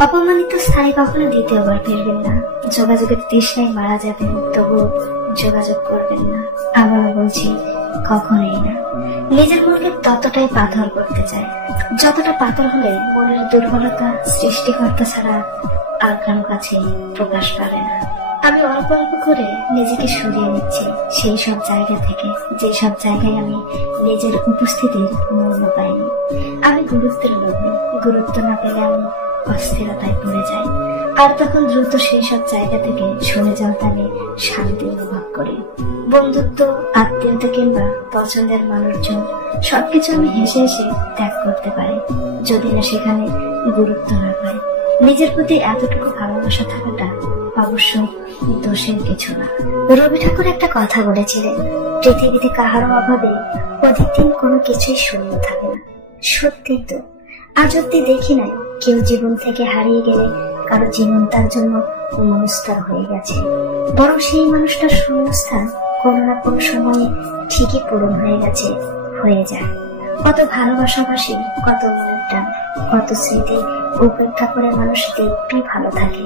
অপমানিত স্থানে কখনো দ্বিতীয়বার ফিরবেন না। যোগাযোগের তৃষ্ণায় মারা যাবেন, তবু যোগাযোগ করবেন না। আবারও বলছি, কখনোই না। নিজের মনকে ততটাই পাথর করতে চায় যতটা পাথর হলে মনের দুর্বলতা সৃষ্টিকর্তা ছাড়া আর কারো কাছে প্রকাশ পাবে না। আমি অল্প অল্প করে নিজেকে সরিয়ে নিচ্ছি সেই সব জায়গা থেকে, যে সব জায়গায় আমি নিজের উপস্থিতির মূল্য পাইনি। আমি গুরুত্বের লোভে, গুরুত্ব না পেলে আমি অস্থিরতায় পড়ে যাই, আর তখন দ্রুত সেই সব জায়গা থেকে সরে যাওয়াটা আমি শান্তি অনুভব করি। বন্ধুত্ব, আত্মীয়তা কিংবা পছন্দের মানুষজন সবকিছু আমি হেসে হেসে ত্যাগ করতে পারি, যদি না সেখানে গুরুত্ব না পাই। নিজের প্রতি এতটুকু ভালোবাসা থাকাটা অবশ্যই দোষের কিছু না। রবি ঠাকুর একটা কথা বলেছিলেন, পৃথিবীতে কাহারও অভাবে অধিক দিন কোনো কিছুই শূন্য থাকে না। সত্যি তো, আজ অব্দি দেখি নাই কেউ জীবন থেকে হারিয়ে গেলে কারো জীবন তার জন্য মনস্তার হয়ে গেছে, বরং সেই মানুষটার শূন্যস্থান কোনো না কোনো সময়ে ঠিকই পূরণ হয়ে গেছে, হয়ে যায়। কত ভালোবাসাবাসী, কত মনের টান, কত স্মৃতি উপেক্ষা করে মানুষ দিব্যি ভালো থাকে।